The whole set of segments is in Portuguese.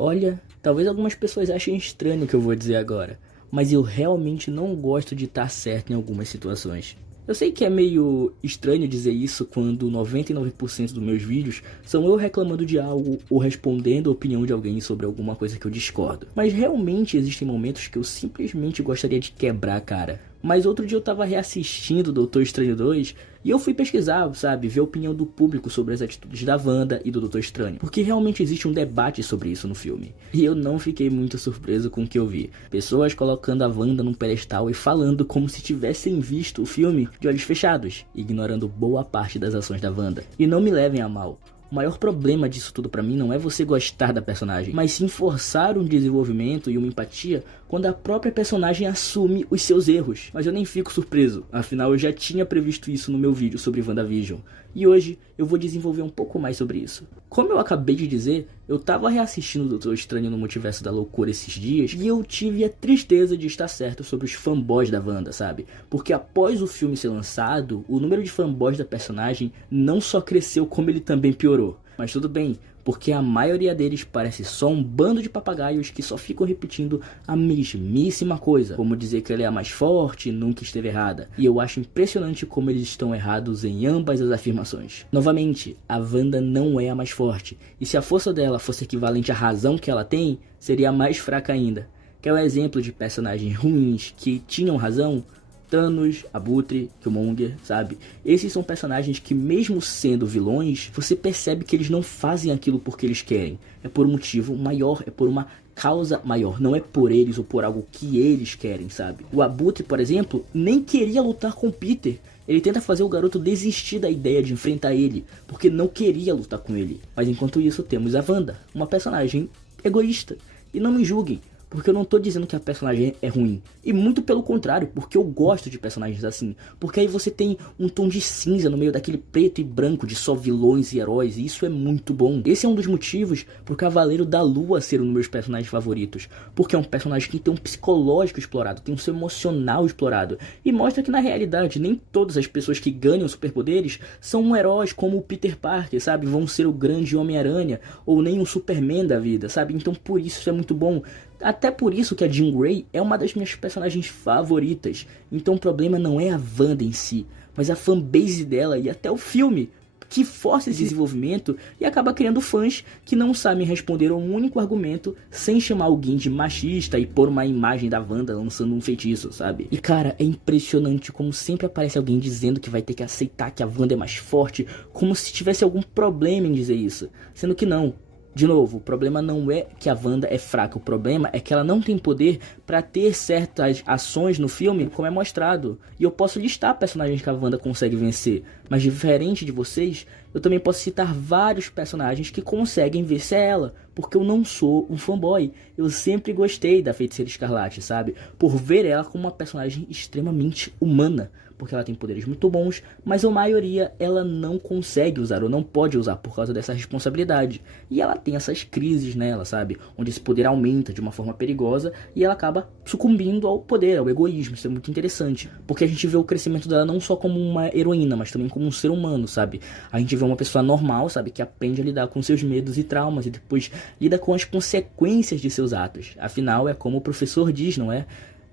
Olha, talvez algumas pessoas achem estranho o que eu vou dizer agora, mas eu realmente não gosto de estar certo em algumas situações. Eu sei que é meio estranho dizer isso quando 99% dos meus vídeos são eu reclamando de algo ou respondendo a opinião de alguém sobre alguma coisa que eu discordo. Mas realmente existem momentos que eu simplesmente gostaria de quebrar a cara. Mas outro dia eu tava reassistindo Doutor Estranho 2 e eu fui pesquisar, sabe, ver a opinião do público sobre as atitudes da Wanda e do Doutor Estranho. Porque realmente existe um debate sobre isso no filme. E eu não fiquei muito surpreso com o que eu vi. Pessoas colocando a Wanda num pedestal e falando como se tivessem visto o filme de olhos fechados, ignorando boa parte das ações da Wanda. E não me levem a mal. O maior problema disso tudo pra mim não é você gostar da personagem, mas sim forçar um desenvolvimento e uma empatia quando a própria personagem assume os seus erros. Mas eu nem fico surpreso, afinal eu já tinha previsto isso no meu vídeo sobre WandaVision. E hoje eu vou desenvolver um pouco mais sobre isso. Como eu acabei de dizer, eu tava reassistindo o Doutor Estranho no Multiverso da Loucura esses dias e eu tive a tristeza de estar certo sobre os fanboys da Wanda, sabe? Porque após o filme ser lançado, o número de fanboys da personagem não só cresceu como ele também piorou. Mas tudo bem, porque a maioria deles parece só um bando de papagaios que só ficam repetindo a mesmíssima coisa, como dizer que ela é a mais forte e nunca esteve errada. E eu acho impressionante como eles estão errados em ambas as afirmações. Novamente, a Wanda não é a mais forte, e se a força dela fosse equivalente à razão que ela tem, seria a mais fraca ainda. Quer um exemplo de personagens ruins que tinham razão? Thanos, Abutre, Killmonger, sabe? Esses são personagens que mesmo sendo vilões, você percebe que eles não fazem aquilo porque eles querem. É por um motivo maior, é por uma causa maior, não é por eles ou por algo que eles querem, sabe? O Abutre, por exemplo, nem queria lutar com o Peter. Ele tenta fazer o garoto desistir da ideia de enfrentar ele, porque não queria lutar com ele. Mas enquanto isso temos a Wanda, uma personagem egoísta. E não me julguem, porque eu não tô dizendo que a personagem é ruim. E muito pelo contrário, porque eu gosto de personagens assim. Porque aí você tem um tom de cinza no meio daquele preto e branco de só vilões e heróis. E isso é muito bom. Esse é um dos motivos pro Cavaleiro da Lua ser um dos meus personagens favoritos. Porque é um personagem que tem um psicológico explorado, tem um seu emocional explorado. E mostra que na realidade nem todas as pessoas que ganham superpoderes são heróis como o Peter Parker, sabe? Vão ser o grande Homem-Aranha ou nem um Superman da vida, sabe? Então por isso é muito bom. Até por isso que a Jean Grey é uma das minhas personagens favoritas. Então o problema não é a Wanda em si, mas a fanbase dela e até o filme, que força esse desenvolvimento e acaba criando fãs que não sabem responder a um único argumento sem chamar alguém de machista e pôr uma imagem da Wanda lançando um feitiço, sabe? E cara, é impressionante como sempre aparece alguém dizendo que vai ter que aceitar que a Wanda é mais forte, como se tivesse algum problema em dizer isso, sendo que não. De novo, o problema não é que a Wanda é fraca, o problema é que ela não tem poder para ter certas ações no filme como é mostrado. E eu posso listar personagens que a Wanda consegue vencer, mas diferente de vocês, eu também posso citar vários personagens que conseguem vencer ela, porque eu não sou um fanboy. Eu sempre gostei da Feiticeira Escarlate, sabe? Por ver ela como uma personagem extremamente humana, porque ela tem poderes muito bons, mas a maioria ela não consegue usar ou não pode usar por causa dessa responsabilidade. E ela tem essas crises nela, sabe? Onde esse poder aumenta de uma forma perigosa e ela acaba sucumbindo ao poder, ao egoísmo. Isso é muito interessante, porque a gente vê o crescimento dela não só como uma heroína, mas também como um ser humano, sabe? A gente vê uma pessoa normal, sabe? Que aprende a lidar com seus medos e traumas e depois lida com as consequências de seus atos. Afinal, é como o professor diz, não é?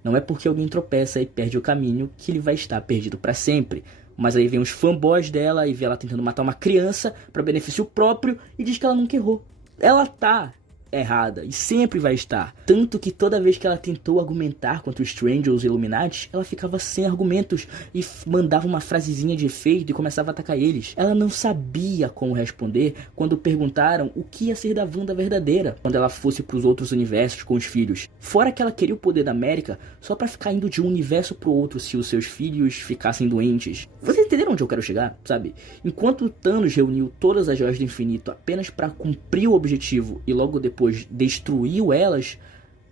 Não é porque alguém tropeça e perde o caminho que ele vai estar perdido para sempre. Mas aí vem os fanboys dela e vê ela tentando matar uma criança para benefício próprio e diz que ela nunca errou. Ela tá errada e sempre vai estar. Tanto que toda vez que ela tentou argumentar contra os Strange ou os Illuminati, ela ficava sem argumentos e mandava uma frasezinha de efeito e começava a atacar eles. Ela não sabia como responder quando perguntaram o que ia ser da Wanda verdadeira quando ela fosse para os outros universos com os filhos. Fora que ela queria o poder da América só para ficar indo de um universo pro outro se os seus filhos ficassem doentes. Vocês entenderam onde eu quero chegar, sabe? Enquanto Thanos reuniu todas as joias do infinito apenas para cumprir o objetivo e logo depois destruiu elas,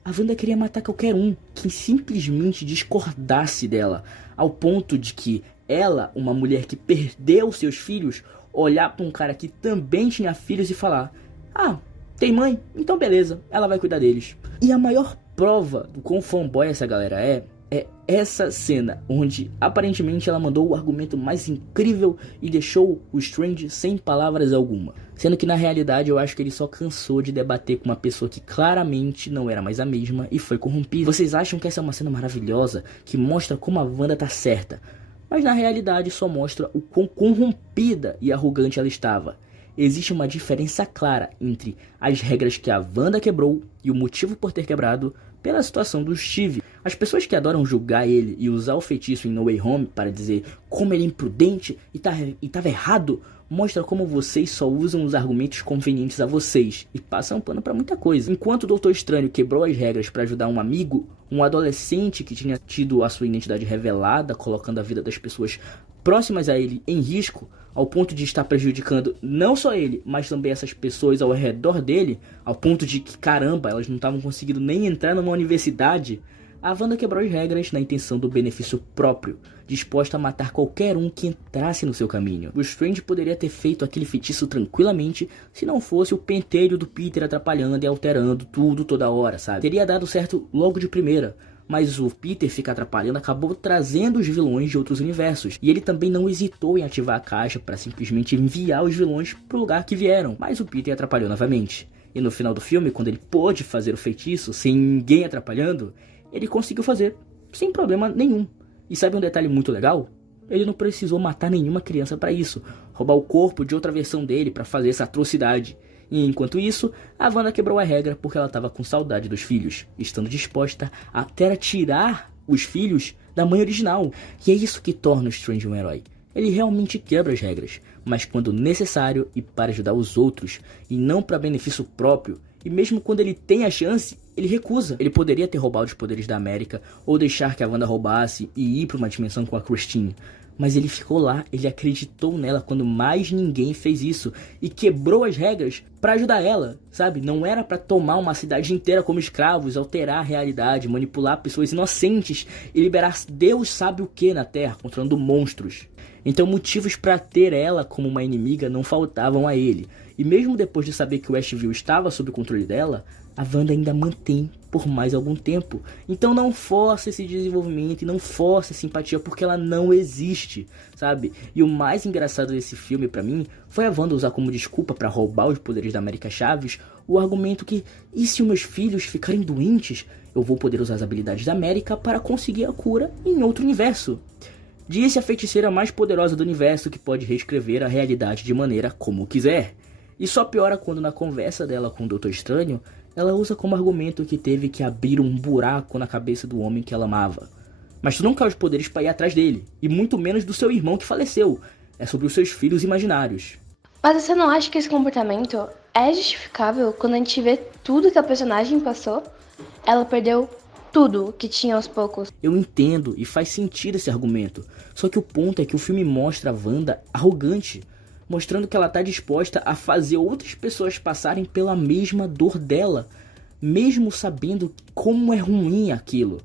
a Wanda queria matar qualquer um que simplesmente discordasse dela, ao ponto de que ela, uma mulher que perdeu seus filhos, olhar para um cara que também tinha filhos e falar: ah, tem mãe? Então beleza, ela vai cuidar deles. E a maior prova do quão fanboy essa galera é é essa cena, onde aparentemente ela mandou o argumento mais incrível e deixou o Strange sem palavras alguma. Sendo que na realidade eu acho que ele só cansou de debater com uma pessoa que claramente não era mais a mesma e foi corrompida. Vocês acham que essa é uma cena maravilhosa, que mostra como a Wanda tá certa, mas na realidade só mostra o quão corrompida e arrogante ela estava. Existe uma diferença clara entre as regras que a Wanda quebrou e o motivo por ter quebrado pela situação do Steve. As pessoas que adoram julgar ele e usar o feitiço em No Way Home para dizer como ele é imprudente e estava errado, mostra como vocês só usam os argumentos convenientes a vocês e passam pano para muita coisa. Enquanto o Doutor Estranho quebrou as regras para ajudar um amigo, um adolescente que tinha tido a sua identidade revelada, colocando a vida das pessoas próximas a ele em risco, ao ponto de estar prejudicando não só ele, mas também essas pessoas ao redor dele, ao ponto de que, caramba, elas não estavam conseguindo nem entrar numa universidade, a Wanda quebrou as regras na intenção do benefício próprio, disposta a matar qualquer um que entrasse no seu caminho. O Strange poderia ter feito aquele feitiço tranquilamente se não fosse o pentelho do Peter atrapalhando e alterando tudo toda hora, sabe? Teria dado certo logo de primeira. Mas o Peter ficar atrapalhando acabou trazendo os vilões de outros universos. E ele também não hesitou em ativar a caixa para simplesmente enviar os vilões pro lugar que vieram. Mas o Peter atrapalhou novamente. E no final do filme, quando ele pôde fazer o feitiço sem ninguém atrapalhando, ele conseguiu fazer sem problema nenhum. E sabe um detalhe muito legal? Ele não precisou matar nenhuma criança para isso. Roubar o corpo de outra versão dele para fazer essa atrocidade. E enquanto isso, a Wanda quebrou a regra porque ela estava com saudade dos filhos, estando disposta a até tirar os filhos da mãe original. E é isso que torna o Strange um herói. Ele realmente quebra as regras, mas quando necessário e para ajudar os outros, e não para benefício próprio. E mesmo quando ele tem a chance, ele recusa. Ele poderia ter roubado os poderes da América, ou deixar que a Wanda roubasse e ir para uma dimensão com a Christine. Mas ele ficou lá, ele acreditou nela quando mais ninguém fez isso. E quebrou as regras pra ajudar ela, sabe? Não era pra tomar uma cidade inteira como escravos, alterar a realidade, manipular pessoas inocentes e liberar Deus sabe o que na Terra, controlando monstros. Então motivos pra ter ela como uma inimiga não faltavam a ele. E mesmo depois de saber que o Westview estava sob o controle dela, a Wanda ainda mantém por mais algum tempo. Então não force esse desenvolvimento e não force a simpatia, porque ela não existe, sabe? E o mais engraçado desse filme pra mim foi a Wanda usar como desculpa pra roubar os poderes da América Chaves o argumento que, e se os meus filhos ficarem doentes, eu vou poder usar as habilidades da América para conseguir a cura em outro universo. Disse a feiticeira mais poderosa do universo que pode reescrever a realidade de maneira como quiser. E só piora quando na conversa dela com o Doutor Estranho, ela usa como argumento que teve que abrir um buraco na cabeça do homem que ela amava. Mas tu não quer os poderes para ir atrás dele, e muito menos do seu irmão que faleceu. É sobre os seus filhos imaginários. Mas você não acha que esse comportamento é justificável quando a gente vê tudo que a personagem passou? Ela perdeu tudo que tinha aos poucos. Eu entendo e faz sentido esse argumento. Só que o ponto é que o filme mostra a Wanda arrogante, mostrando que ela está disposta a fazer outras pessoas passarem pela mesma dor dela, mesmo sabendo como é ruim aquilo.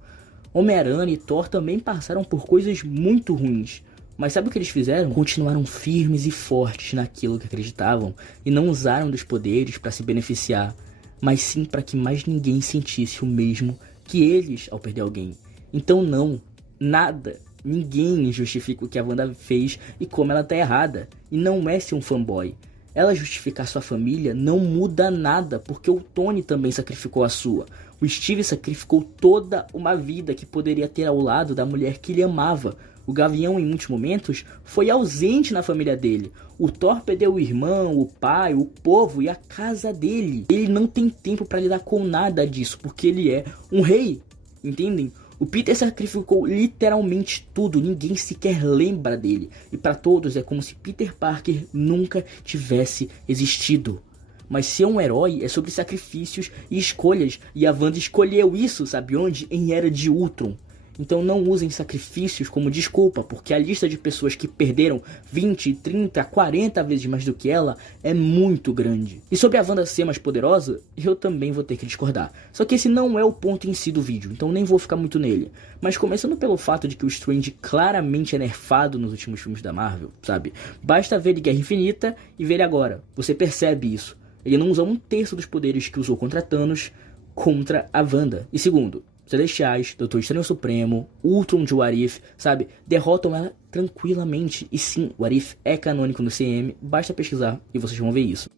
Homem-Aranha e Thor também passaram por coisas muito ruins. Mas sabe o que eles fizeram? Continuaram firmes e fortes naquilo que acreditavam e não usaram dos poderes para se beneficiar, mas sim para que mais ninguém sentisse o mesmo que eles ao perder alguém. Então não, nada, ninguém justifica o que a Wanda fez e como ela tá errada. E não é ser um fanboy. Ela justificar sua família não muda nada, porque o Tony também sacrificou a sua. O Steve sacrificou toda uma vida que poderia ter ao lado da mulher que ele amava. O Gavião, em muitos momentos, foi ausente na família dele. O Thor perdeu o irmão, o pai, o povo e a casa dele. Ele não tem tempo para lidar com nada disso, porque ele é um rei, entendem? O Peter sacrificou literalmente tudo, ninguém sequer lembra dele. E para todos é como se Peter Parker nunca tivesse existido. Mas ser um herói é sobre sacrifícios e escolhas. E a Wanda escolheu isso, sabe onde? Em Era de Ultron. Então não usem sacrifícios como desculpa, porque a lista de pessoas que perderam 20, 30, 40 vezes mais do que ela é muito grande. E sobre a Wanda ser mais poderosa, eu também vou ter que discordar. Só que esse não é o ponto em si do vídeo, então nem vou ficar muito nele. Mas começando pelo fato de que o Strange claramente é nerfado nos últimos filmes da Marvel, sabe? Basta ver ele Guerra Infinita e ver ele agora. Você percebe isso. Ele não usa um terço dos poderes que usou contra Thanos contra a Wanda. E segundo, Celestiais, Doutor Estranho Supremo, Ultron de What If, sabe? Derrotam ela tranquilamente. E sim, What If é canônico no CM, basta pesquisar e vocês vão ver isso.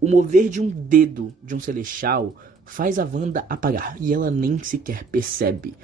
O mover de um dedo de um Celestial faz a Wanda apagar e ela nem sequer percebe.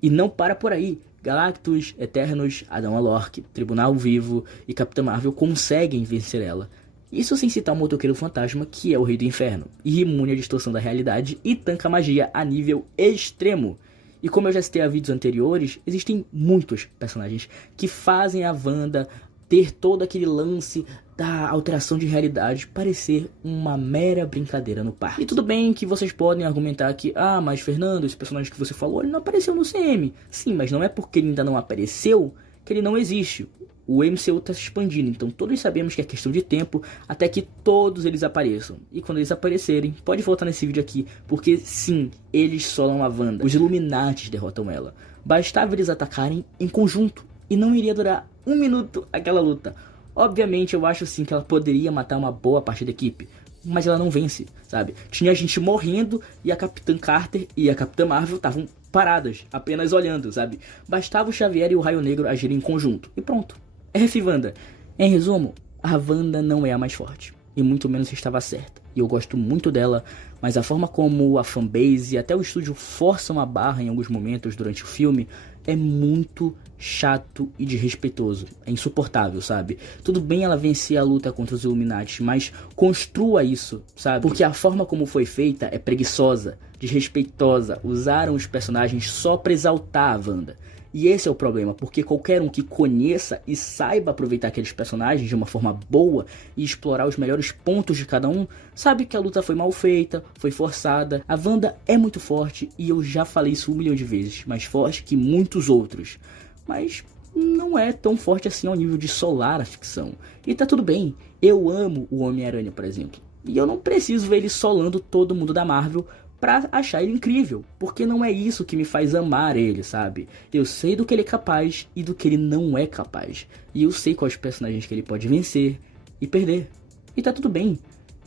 E não para por aí. Galactus, Eternos, Adão Alorc, Tribunal Vivo e Capitã Marvel conseguem vencer ela. Isso sem citar o Motoqueiro Fantasma, que é o Rei do Inferno, e imune à distorção da realidade e tanca magia a nível extremo. E como eu já citei a vídeos anteriores, existem muitos personagens que fazem a Wanda ter todo aquele lance da alteração de realidade parecer uma mera brincadeira no parque. E tudo bem que vocês podem argumentar que, mas Fernando, esse personagem que você falou, ele não apareceu no CM. Sim, mas não é porque ele ainda não apareceu que ele não existe. O MCU está se expandindo, então todos sabemos que é questão de tempo até que todos eles apareçam. E quando eles aparecerem, pode voltar nesse vídeo aqui, porque sim, eles solam a Wanda. Os Illuminates derrotam ela. Bastava eles atacarem em conjunto e não iria durar 1 minuto aquela luta. Obviamente eu acho sim que ela poderia matar uma boa parte da equipe, mas ela não vence, sabe? Tinha gente morrendo e a Capitã Carter e a Capitã Marvel estavam paradas, apenas olhando, sabe? Bastava o Xavier e o Raio Negro agirem em conjunto e pronto. F Wanda. Em resumo, a Wanda não é a mais forte, e muito menos estava certa. E eu gosto muito dela, mas a forma como a fanbase e até o estúdio forçam a barra em alguns momentos durante o filme é muito chato e desrespeitoso. É insuportável, sabe? Tudo bem ela vencer a luta contra os Illuminati, mas construa isso, sabe? Porque a forma como foi feita é preguiçosa, desrespeitosa. Usaram os personagens só pra exaltar a Wanda. E esse é o problema, porque qualquer um que conheça e saiba aproveitar aqueles personagens de uma forma boa e explorar os melhores pontos de cada um, sabe que a luta foi mal feita, foi forçada. A Wanda é muito forte e eu já falei isso 1 milhão de vezes, mais forte que muitos outros. Mas não é tão forte assim ao nível de solar a ficção. E tá tudo bem, eu amo o Homem-Aranha, por exemplo. E eu não preciso ver ele solando todo mundo da Marvel pra achar ele incrível, porque não é isso que me faz amar ele, sabe? Eu sei do que ele é capaz e do que ele não é capaz. E eu sei quais personagens que ele pode vencer e perder. E tá tudo bem.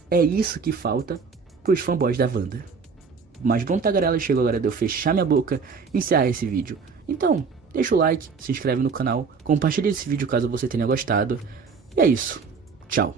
É isso que falta pros fanboys da Wanda. Mas bom, tagarela, chegou a hora de eu fechar minha boca e encerrar esse vídeo. Então, deixa o like, se inscreve no canal, compartilha esse vídeo caso você tenha gostado. E é isso. Tchau.